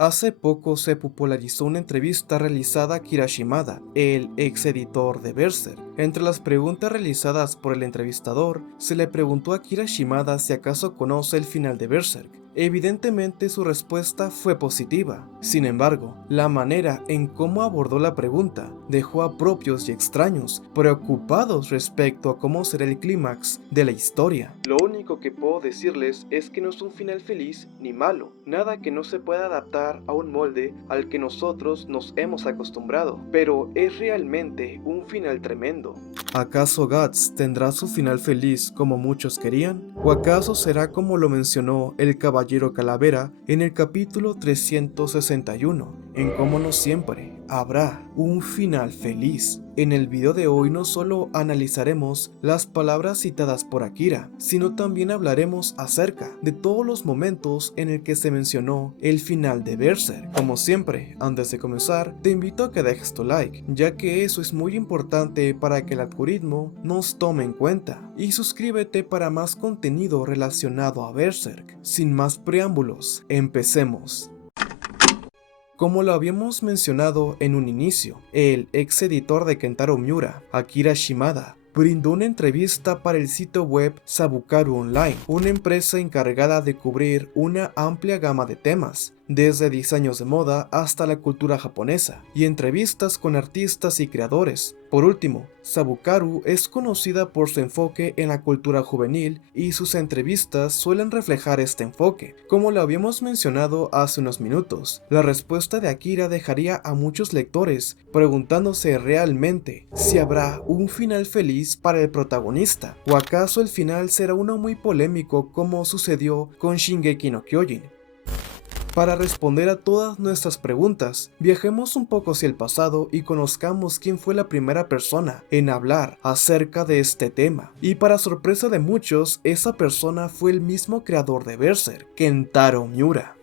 Hace poco se popularizó una entrevista realizada a Akira Shimada, el ex editor de Berserk. Entre las preguntas realizadas por el entrevistador, se le preguntó a Akira Shimada si acaso conoce el final de Berserk. Evidentemente su respuesta fue positiva. Sin embargo, la manera en cómo abordó la pregunta dejó a propios y extraños preocupados respecto a cómo será el clímax de la historia. Lo único que puedo decirles es que no es un final feliz ni malo, nada que no se pueda adaptar a un molde al que nosotros nos hemos acostumbrado, pero es realmente un final tremendo. ¿Acaso Guts tendrá su final feliz como muchos querían? ¿O acaso será como lo mencionó el Caballero Calavera en el capítulo 361, en cómo no siempre habrá un final feliz? En el video de hoy no solo analizaremos las palabras citadas por Akira, sino también hablaremos acerca de todos los momentos en el que se mencionó el final de Berserk. Como siempre, antes de comenzar, te invito a que dejes tu like, ya que eso es muy importante para que el algoritmo nos tome en cuenta. Y suscríbete para más contenido relacionado a Berserk. Sin más preámbulos, empecemos. Como lo habíamos mencionado en un inicio, el ex editor de Kentaro Miura, Akira Shimada, brindó una entrevista para el sitio web Sabukaru Online, una empresa encargada de cubrir una amplia gama de temas, desde diseños de moda hasta la cultura japonesa, y entrevistas con artistas y creadores. Por último, Sabukaru es conocida por su enfoque en la cultura juvenil y sus entrevistas suelen reflejar este enfoque. Como lo habíamos mencionado hace unos minutos, la respuesta de Akira dejaría a muchos lectores preguntándose realmente si habrá un final feliz para el protagonista, o acaso el final será uno muy polémico como sucedió con Shingeki no Kyojin. Para responder a todas nuestras preguntas, viajemos un poco hacia el pasado y conozcamos quién fue la primera persona en hablar acerca de este tema. Y para sorpresa de muchos, esa persona fue el mismo creador de Berserk, Kentaro Miura.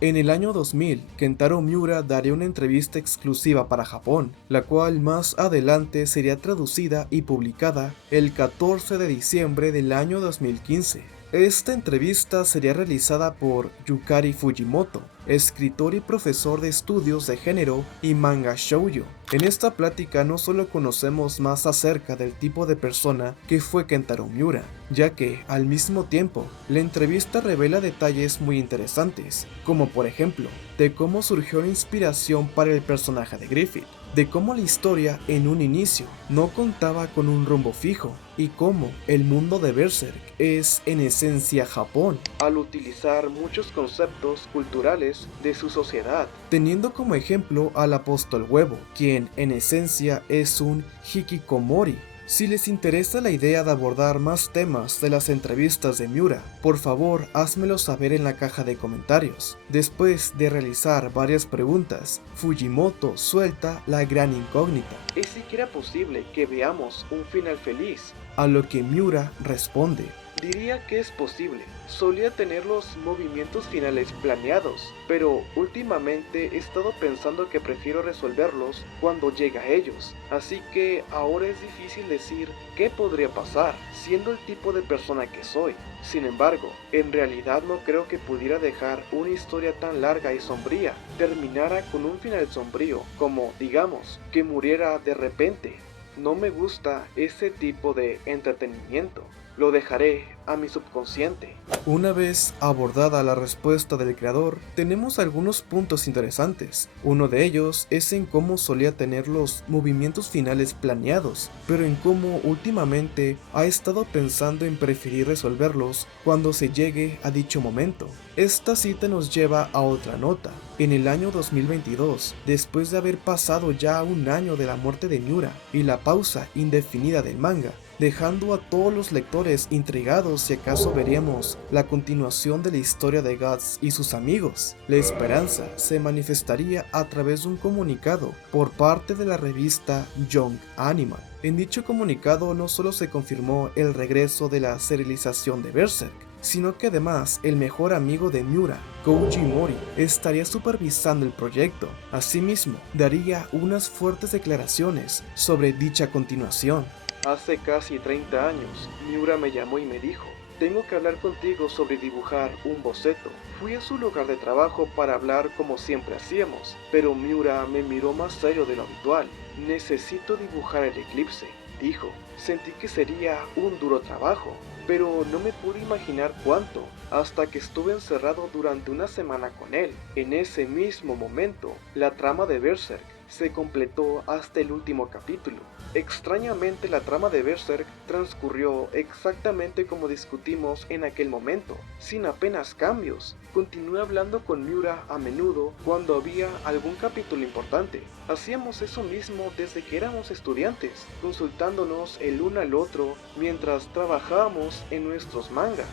En el año 2000, Kentaro Miura daría una entrevista exclusiva para Japón, la cual más adelante sería traducida y publicada el 14 de diciembre del año 2015. Esta entrevista sería realizada por Yukari Fujimoto, escritor y profesor de estudios de género y manga shoujo. En esta plática no solo conocemos más acerca del tipo de persona que fue Kentaro Miura, ya que, al mismo tiempo, la entrevista revela detalles muy interesantes, como por ejemplo, de cómo surgió la inspiración para el personaje de Griffith, de cómo la historia en un inicio no contaba con un rumbo fijo, y cómo el mundo de Berserk es en esencia Japón, al utilizar muchos conceptos culturales de su sociedad, teniendo como ejemplo al apóstol Huevo, quien en esencia es un hikikomori. Si les interesa la idea de abordar más temas de las entrevistas de Miura, por favor házmelo saber en la caja de comentarios. Después de realizar varias preguntas, Fujimoto suelta la gran incógnita: ¿es siquiera posible que veamos un final feliz? A lo que Miura responde: diría que es posible. Solía tener los movimientos finales planeados, pero últimamente he estado pensando que prefiero resolverlos cuando llega a ellos. Así que ahora es difícil decir qué podría pasar, siendo el tipo de persona que soy. Sin embargo, en realidad no creo que pudiera dejar una historia tan larga y sombría terminara con un final sombrío, como, digamos, que muriera de repente. No me gusta ese tipo de entretenimiento. Lo dejaré a mi subconsciente. Una vez abordada la respuesta del creador, tenemos algunos puntos interesantes. Uno de ellos es en cómo solía tener los movimientos finales planeados, pero en cómo últimamente ha estado pensando en preferir resolverlos cuando se llegue a dicho momento. Esta cita nos lleva a otra nota. En el año 2022, después de haber pasado ya un año de la muerte de Miura y la pausa indefinida del manga, dejando a todos los lectores intrigados si acaso veríamos la continuación de la historia de Guts y sus amigos. La esperanza se manifestaría a través de un comunicado por parte de la revista Young Animal. En dicho comunicado no solo se confirmó el regreso de la serialización de Berserk, sino que además el mejor amigo de Miura, Koji Mori, estaría supervisando el proyecto. Asimismo, daría unas fuertes declaraciones sobre dicha continuación. Hace casi 30 años, Miura me llamó y me dijo: tengo que hablar contigo sobre dibujar un boceto. Fui a su lugar de trabajo para hablar como siempre hacíamos, pero Miura me miró más serio de lo habitual. Necesito dibujar el eclipse, dijo. Sentí que sería un duro trabajo, pero no me pude imaginar cuánto, hasta que estuve encerrado durante una semana con él. En ese mismo momento, la trama de Berserk se completó hasta el último capítulo. Extrañamente, la trama de Berserk transcurrió exactamente como discutimos en aquel momento, sin apenas cambios. Continué hablando con Miura a menudo cuando había algún capítulo importante. Hacíamos eso mismo desde que éramos estudiantes, consultándonos el uno al otro mientras trabajábamos en nuestros mangas.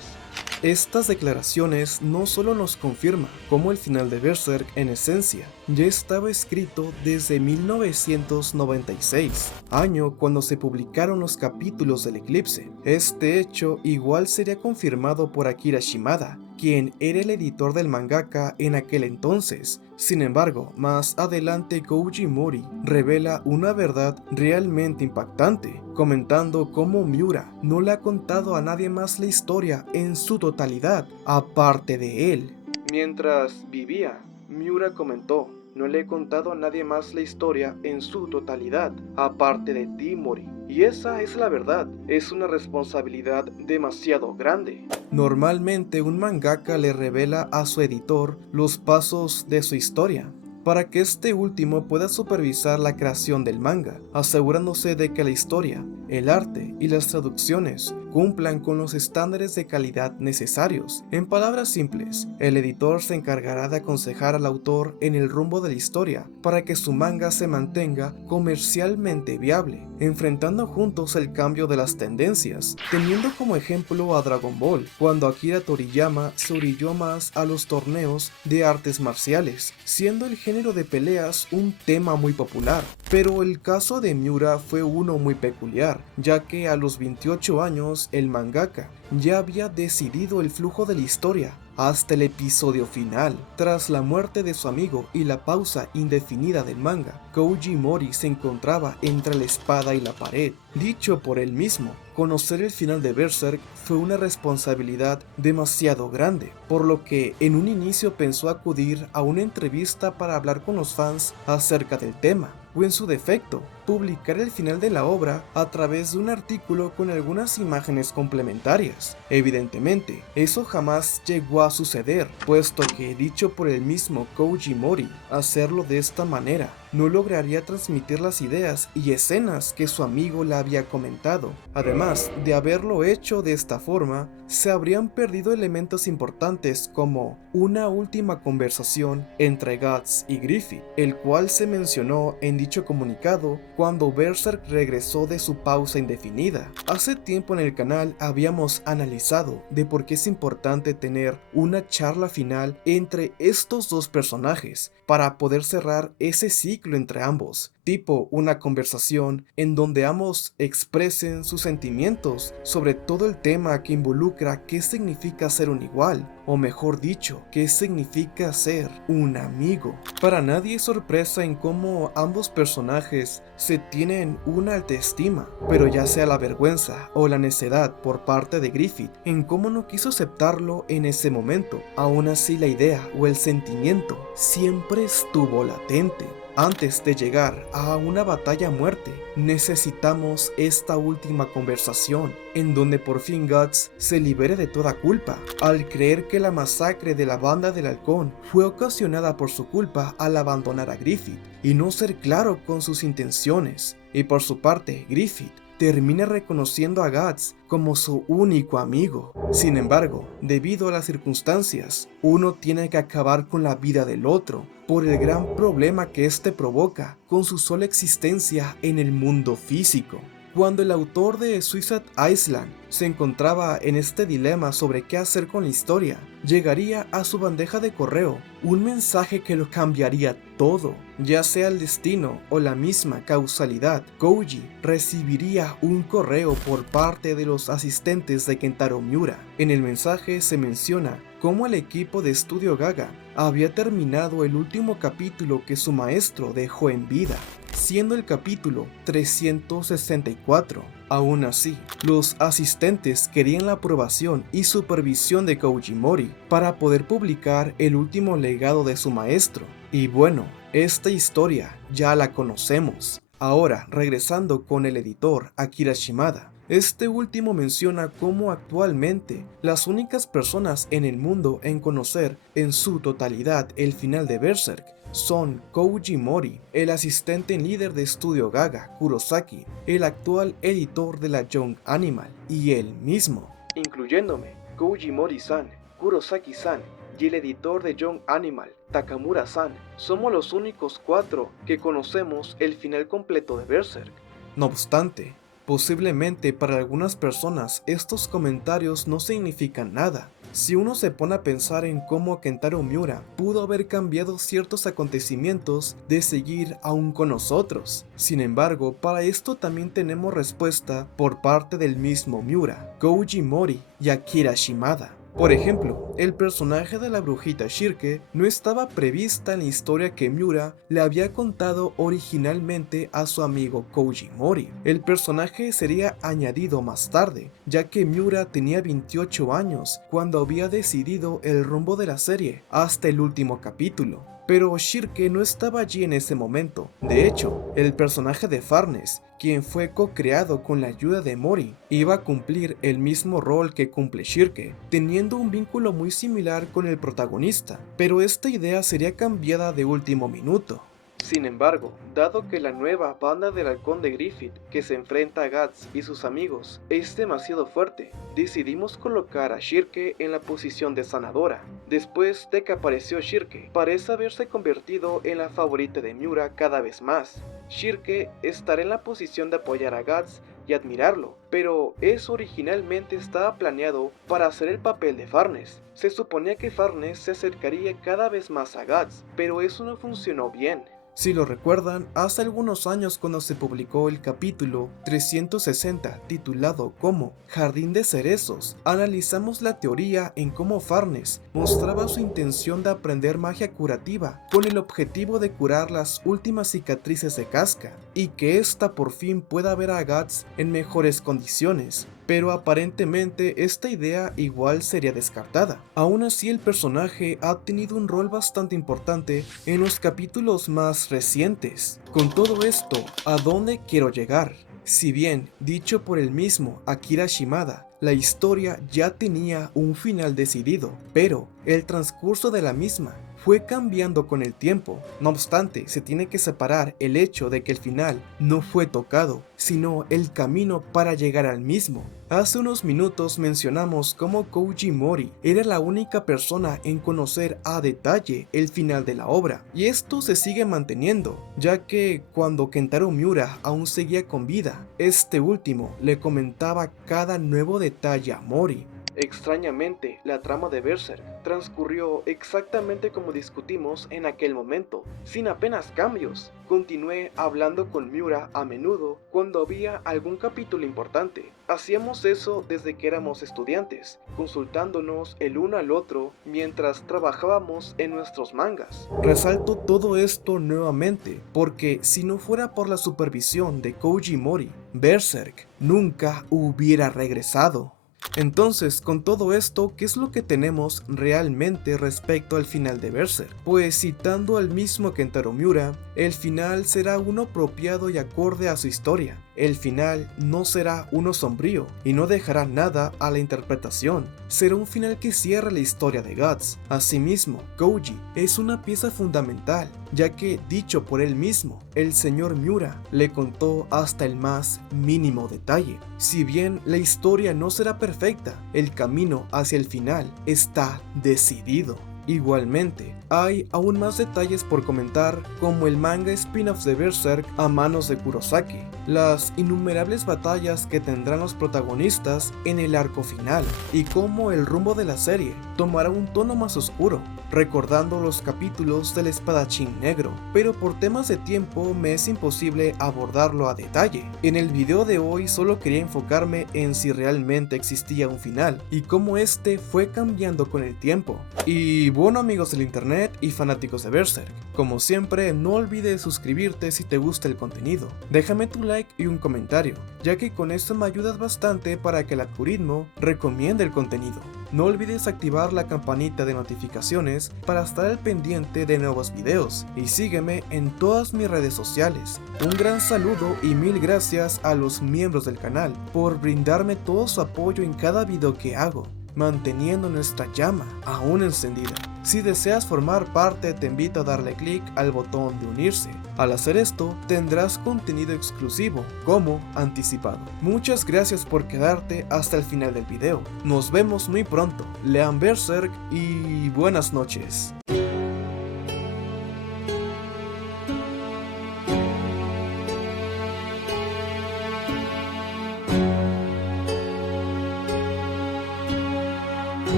Estas declaraciones no solo nos confirman cómo el final de Berserk en esencia ya estaba escrito desde 1996, año cuando se publicaron los capítulos del eclipse. Este hecho igual sería confirmado por Akira Shimada, quien era el editor del mangaka en aquel entonces. Sin embargo, más adelante Koji Mori revela una verdad realmente impactante, comentando cómo Miura no le ha contado a nadie más la historia en su totalidad, aparte de él. Mientras vivía, Miura comentó: no le he contado a nadie más la historia en su totalidad, aparte de ti, Mori. Y esa es la verdad, es una responsabilidad demasiado grande. Normalmente un mangaka le revela a su editor los pasos de su historia, para que este último pueda supervisar la creación del manga, asegurándose de que la historia, el arte y las traducciones cumplan con los estándares de calidad necesarios. En palabras simples, el editor se encargará de aconsejar al autor en el rumbo de la historia para que su manga se mantenga comercialmente viable, enfrentando juntos el cambio de las tendencias, teniendo como ejemplo a Dragon Ball, cuando Akira Toriyama se orilló más a los torneos de artes marciales, siendo el género de peleas un tema muy popular. Pero el caso de Miura fue uno muy peculiar, ya que a los 28 años el mangaka ya había decidido el flujo de la historia hasta el episodio final. Tras la muerte de su amigo y la pausa indefinida del manga, Koji Mori se encontraba entre la espada y la pared. Dicho por él mismo, conocer el final de Berserk fue una responsabilidad demasiado grande, por lo que en un inicio pensó acudir a una entrevista para hablar con los fans acerca del tema, o en su defecto, publicar el final de la obra a través de un artículo con algunas imágenes complementarias. Evidentemente, eso jamás llegó a suceder, puesto que, dicho por el mismo Koji Mori, hacerlo de esta manera no lograría transmitir las ideas y escenas que su amigo le había comentado. Además de haberlo hecho de esta forma, se habrían perdido elementos importantes como una última conversación entre Guts y Griffith, el cual se mencionó en dicho comunicado cuando Berserk regresó de su pausa indefinida. Hace tiempo en el canal habíamos analizado de por qué es importante tener una charla final entre estos dos personajes para poder cerrar ese ciclo entre ambos, tipo una conversación en donde ambos expresen sus sentimientos sobre todo el tema que involucra qué significa ser un igual, o mejor dicho, qué significa ser un amigo. Para nadie es sorpresa en cómo ambos personajes se tienen una alta estima, pero ya sea la vergüenza o la necedad por parte de Griffith en cómo no quiso aceptarlo en ese momento, aún así la idea o el sentimiento siempre estuvo latente. Antes de llegar a una batalla a muerte, necesitamos esta última conversación, en donde por fin Guts se libere de toda culpa, al creer que la masacre de la banda del halcón fue ocasionada por su culpa al abandonar a Griffith y no ser claro con sus intenciones. Y por su parte, Griffith termina reconociendo a Guts como su único amigo. Sin embargo, debido a las circunstancias, uno tiene que acabar con la vida del otro por el gran problema que éste provoca con su sola existencia en el mundo físico. Cuando el autor de Suicide Island se encontraba en este dilema sobre qué hacer con la historia, llegaría a su bandeja de correo un mensaje que lo cambiaría todo. Ya sea el destino o la misma causalidad, Koji recibiría un correo por parte de los asistentes de Kentaro Miura. En el mensaje se menciona cómo el equipo de Estudio Gaga había terminado el último capítulo que su maestro dejó en vida, siendo el capítulo 364. Aún así, los asistentes querían la aprobación y supervisión de Koji Mori para poder publicar el último legado de su maestro. Y bueno, esta historia ya la conocemos. Ahora, regresando con el editor Akira Shimada, este último menciona cómo actualmente las únicas personas en el mundo en conocer en su totalidad el final de Berserk son Koji Mori, el asistente líder de Estudio Gaga, Kurosaki, el actual editor de la Young Animal, y él mismo, incluyéndome, Koji Mori-san, Kurosaki-san y el editor de Young Animal, Takamura-san. Somos los únicos 4 que conocemos el final completo de Berserk. No obstante, posiblemente para algunas personas estos comentarios no significan nada. Si uno se pone a pensar en cómo Kentaro Miura pudo haber cambiado ciertos acontecimientos de seguir aún con nosotros. Sin embargo, para esto también tenemos respuesta por parte del mismo Miura, Koji Mori y Akira Shimada. Por ejemplo, el personaje de la brujita Shirke no estaba prevista en la historia que Miura le había contado originalmente a su amigo Koji Mori. El personaje sería añadido más tarde, ya que Miura tenía 28 años cuando había decidido el rumbo de la serie hasta el último capítulo. Pero Shirke no estaba allí en ese momento. De hecho, el personaje de Farnes, quien fue co-creado con la ayuda de Mori, iba a cumplir el mismo rol que cumple Shirke, teniendo un vínculo muy similar con el protagonista, pero esta idea sería cambiada de último minuto. Sin embargo, dado que la nueva banda del halcón de Griffith que se enfrenta a Guts y sus amigos es demasiado fuerte, decidimos colocar a Shirke en la posición de sanadora. Después de que apareció Shirke, parece haberse convertido en la favorita de Miura cada vez más. Shirke estará en la posición de apoyar a Guts y admirarlo, pero eso originalmente estaba planeado para hacer el papel de Farnes. Se suponía que Farnes se acercaría cada vez más a Guts, pero eso no funcionó bien. Si lo recuerdan, hace algunos años cuando se publicó el capítulo 360 titulado como Jardín de Cerezos, analizamos la teoría en cómo Farnes mostraba su intención de aprender magia curativa con el objetivo de curar las últimas cicatrices de Casca y que ésta por fin pueda ver a Guts en mejores condiciones. Pero aparentemente esta idea igual sería descartada. Aún así, el personaje ha tenido un rol bastante importante en los capítulos más recientes. Con todo esto, ¿a dónde quiero llegar? Si bien, dicho por el mismo Akira Shimada, la historia ya tenía un final decidido, pero el transcurso de la misma fue cambiando con el tiempo. No obstante, se tiene que separar el hecho de que el final no fue tocado, sino el camino para llegar al mismo. Hace unos minutos mencionamos cómo Koji Mori era la única persona en conocer a detalle el final de la obra, y esto se sigue manteniendo, ya que cuando Kentaro Miura aún seguía con vida, este último le comentaba cada nuevo detalle a Mori. Extrañamente, la trama de Berserk transcurrió exactamente como discutimos en aquel momento, sin apenas cambios. Continué hablando con Miura a menudo cuando había algún capítulo importante. Hacíamos eso desde que éramos estudiantes, consultándonos el uno al otro mientras trabajábamos en nuestros mangas. Resalto todo esto nuevamente, porque si no fuera por la supervisión de Koji Mori, Berserk nunca hubiera regresado. Entonces, con todo esto, ¿qué es lo que tenemos realmente respecto al final de Berserk? Pues citando al mismo Kentaro Miura, el final será uno apropiado y acorde a su historia. El final no será uno sombrío y no dejará nada a la interpretación. Será un final que cierre la historia de Guts. Asimismo, Koji es una pieza fundamental, ya que, dicho por él mismo, el señor Miura le contó hasta el más mínimo detalle. Si bien la historia no será perfecta, el camino hacia el final está decidido. Igualmente, hay aún más detalles por comentar, como el manga spin-off de Berserk a manos de Kurosaki, las innumerables batallas que tendrán los protagonistas en el arco final, y cómo el rumbo de la serie tomará un tono más oscuro, recordando los capítulos del espadachín negro, pero por temas de tiempo me es imposible abordarlo a detalle. En el video de hoy solo quería enfocarme en si realmente existía un final, y cómo este fue cambiando con el tiempo. Y bueno, amigos del internet y fanáticos de Berserk, como siempre no olvides suscribirte si te gusta el contenido, déjame tu like y un comentario, ya que con esto me ayudas bastante para que el algoritmo recomiende el contenido. No olvides activar la campanita de notificaciones para estar al pendiente de nuevos videos, y sígueme en todas mis redes sociales. Un gran saludo y mil gracias a los miembros del canal por brindarme todo su apoyo en cada video que hago, manteniendo nuestra llama aún encendida. Si deseas formar parte, te invito a darle clic al botón de unirse. Al hacer esto, tendrás contenido exclusivo, como anticipado. Muchas gracias por quedarte hasta el final del video. Nos vemos muy pronto. Lean Berserk y buenas noches.